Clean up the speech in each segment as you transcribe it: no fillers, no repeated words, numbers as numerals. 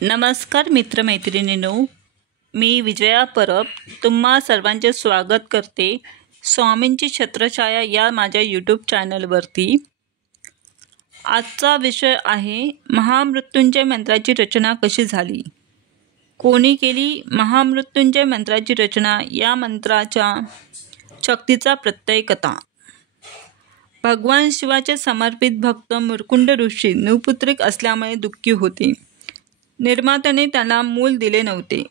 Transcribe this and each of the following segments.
नमस्कार मित्रमैत्रिणींनो, मी विजया परब तुम्हा सर्वांचे स्वागत करते स्वामींची छत्रछाया या माझ्या यूट्यूब चॅनलवरती। आजचा विषय आहे महामृत्युंजय मंत्राची रचना कशी झाली, कोणी केली महामृत्युंजय मंत्राची रचना, या मंत्राच्या शक्तीचा प्रत्यय कथा। भगवान शिवाचे समर्पित भक्त मुरकुंड ऋषी निपुत्रिक असल्यामुळे दुःखी होते। निर्मात्याने त्यांना मूल दिले नव्हते।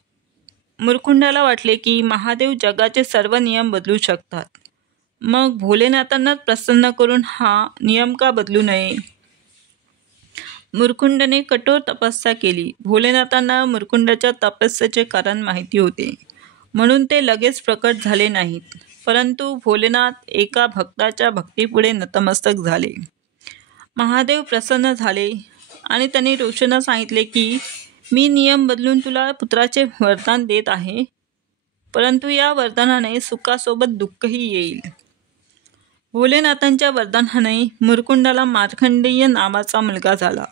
मुरकुंडाला वाटले की महादेव जगाचे सर्व नियम बदलू शकतात, मग भोलेनाथांना प्रसन्न करून हा नियम का बदलू नये। मुरकुंडने कठोर तपस्या केली। भोलेनाथांना मुरकुंडाच्या तपस्येचे कारण माहिती होते, म्हणून ते लगेच प्रकट झाले नाहीत। परंतु भोलेनाथ एका भक्ताच्या भक्तीपुढे नतमस्तक झाले। महादेव प्रसन्न झाले आणि त्यांनी ऋषींना सांगितले की मी नियम बदलून तुला पुत्राचे वरदान देत आहे, परंतु या वरदानाने सुखासोबत दुःखही येईल। भोलेनाथांच्या वरदानाने मुरकुंडाला मार्कंडेय नावाचा मुलगा झाला।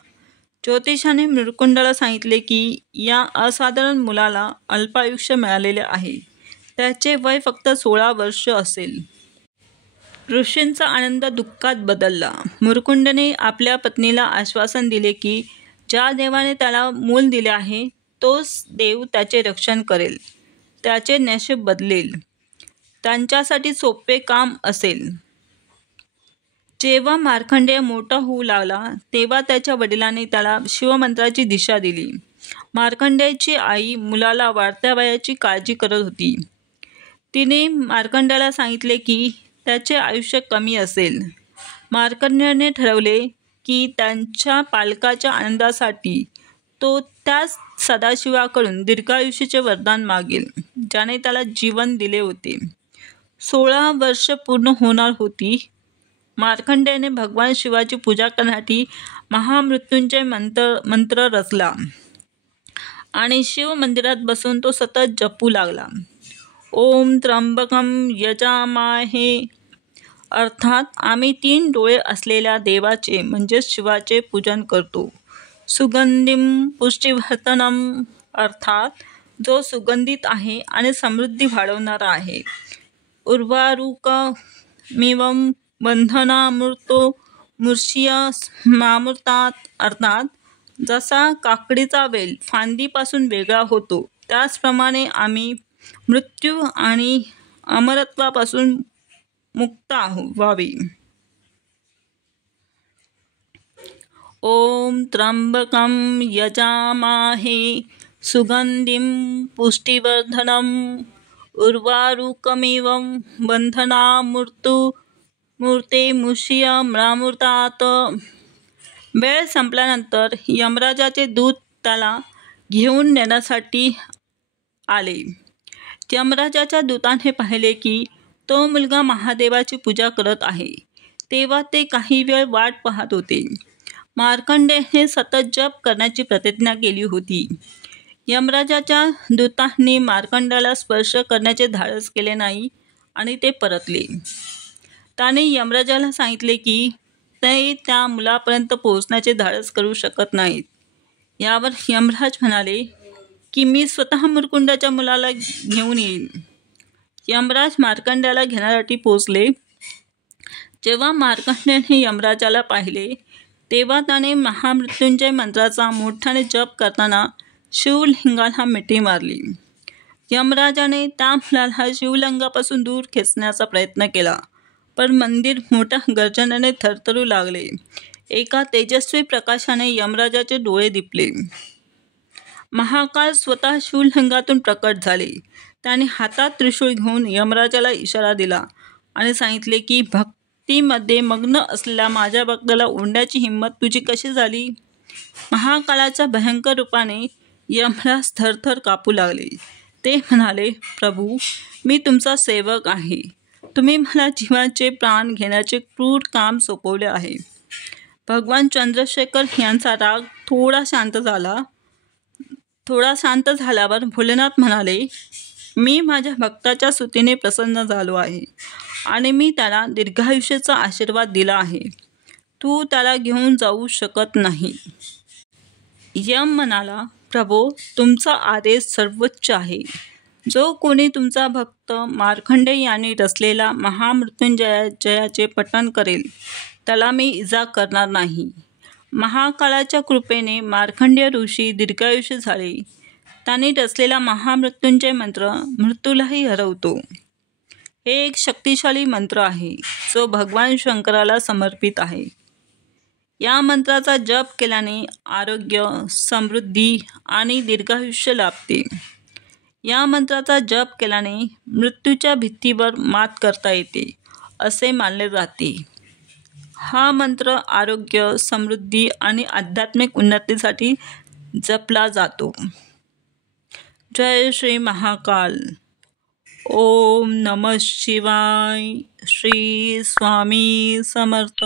ज्योतिषाने मुरकुंडाला सांगितले की या असाधारण मुलाला अल्पायुष्य मिळालेले आहे, त्याचे वय फक्त 16 वर्ष असेल। ऋषींचा आनंद दुःखात बदलला। मुरकुंडने आपल्या पत्नीला आश्वासन दिले की ज्या देवाने त्याला मूल दिले आहे तोच देव त्याचे रक्षण करेल, त्याचे नशीब बदलेल, त्यांच्यासाठी सोपे काम असेल। जेव्हा मार्कंडेय मोठा होऊ लागला तेव्हा त्याच्या वडिलांनी त्याला शिवमंत्राची दिशा दिली। मार्कंडेयची आई मुलाला वाढत्या वयाची काळजी करत होती। तिने मार्कंडेयाला सांगितले की त्याचे आयुष्य कमी असेल। मार्कंडेयाने ठरवले की त्यांच्या पालकाच्या आनंदासाठी तो त्याच सदाशिवाकडून दीर्घायुष्याचे वरदान मागेल, ज्याने त्याला जीवन दिले होते। 16 वर्ष पूर्ण होणार होती। मार्कंडेयाने भगवान शिवाची पूजा करण्यासाठी महामृत्युंजय मंत्र रचला आणि शिव मंदिरात बसून तो सतत जपू लागला। ओम त्र्यंबकम यजामहे, अर्थात आम्ही 3 डोळे असलेल्या देवाचे म्हणजेच शिवाचे पूजन करतो। सुगंधिम पुष्टिवर्धनम, अर्थात जो सुगंधित आहे आणि समृद्धी वाढवणारा आहे। उर्वारुकमिवं बंधनामृतो मूर्ष्यामामृतात्, अर्थात जसा काकडीचा वेल फांदीपासून वेगळा होतो त्याचप्रमाणे आम्ही मृत्यू आणि अमरत्वापासून मुक्त व्हावे। ओम त्र्यंबकम यजामहे सुगंधिं पुष्टिवर्धनम उर्वारुकमिवं बंधनामृतो मूर्तेमुष्यमामृतात्। वेळ संपल्यानंतर यमराजाचे दूत त्याला घेऊन नेण्यासाठी आले। यमराजाच्या दूताने पाहिले की तो मुलगा महादेवाची पूजा करत आहे, तेव्हा ते काही वेळ वाट पाहत होते। मार्कंडेयाने सतत जप करण्याची प्रतिज्ञा केली होती। यमराजाच्या दूतांनी मार्कंडेयाला स्पर्श करण्याचे धाडस केले नाही आणि ते परतले। त्याने यमराजाला सांगितले की ते त्या मुलापर्यंत पोहोचण्याचे धाडस करू शकत नाहीत। यावर यमराज म्हणाले की मी स्वतः मुरकुंडाच्या मुलाला घेऊन येईन। यमराज मार्कंडेयाला घेण्यासाठी पोहोचले। जेव्हा मार्कंडेयाने यमराजाला पाहिले तेव्हा त्याने महामृत्युंजय मंत्राचा मोठ्याने जप करताना शिवलिंगाला मिठी मारली। यमराजाने त्या मुलाला शिवलिंगापासून दूर खेचण्याचा प्रयत्न केला, पण मंदिर मोठ्या गर्जनेने थरथरू लागले। एका तेजस्वी प्रकाशाने यमराजाचे डोळे दिपले। महाकाल स्वतः शिवलिंगातून प्रकट झाले। त्याने हातात त्रिशूळ घेऊन यमराजाला इशारा दिला आणि सांगितले की भक्तीमध्ये मग्न असलेल्या माझ्या भक्ताला ओढण्याची हिंमत तुझी कशी झाली। महाकालाच्या भयंकर रूपाने यमराज थरथर कापू लागले। ते म्हणाले, प्रभू, मी तुमचा सेवक आहे, तुम्ही मला जीवाचे प्राण घेण्याचे क्रूर काम सोपवले आहे। भगवान चंद्रशेखर यांचा राग थोडा शांत झाल्यावर भोलेनाथ म्हणाले, मी माझ्या भक्ताच्या स्तुतीने प्रसन्न झालो आहे आणि मी त्याला दीर्घायुष्याचा आशीर्वाद दिला आहे। तू त्याला घेऊन जाऊ शकत नाही। यम म्हणाला, प्रभो, तुमचा आदेश सर्वोच्च आहे. जो कोणी तुमचा भक्त मार्कंडेय यांनी रचलेला महामृत्युंजयाचे पठण करेल त्याला मी इजा करणार नाही. महाकाळाच्या कृपेने मार्कंडेय ऋषी दीर्घायुष्य झाले. त्यांनी रचलेला महामृत्युंजय मंत्र मृत्यूलाही हरवतो. हे एक शक्तिशाली मंत्र आहे जो भगवान शंकराला समर्पित आहे. या मंत्राचा जप केल्याने आरोग्य, समृद्धी आणि दीर्घायुष्य लाभते. या मंत्राचा जप केल्याने मृत्यूच्या भीतीवर मात करता येते असे मानले जाते. हा मंत्र आरोग्य, समृद्धी आणि आध्यात्मिक उन्नतीसाठी जपला जातो. जय श्री महाकाल. ओम नमः शिवाय. श्री स्वामी समर्थ.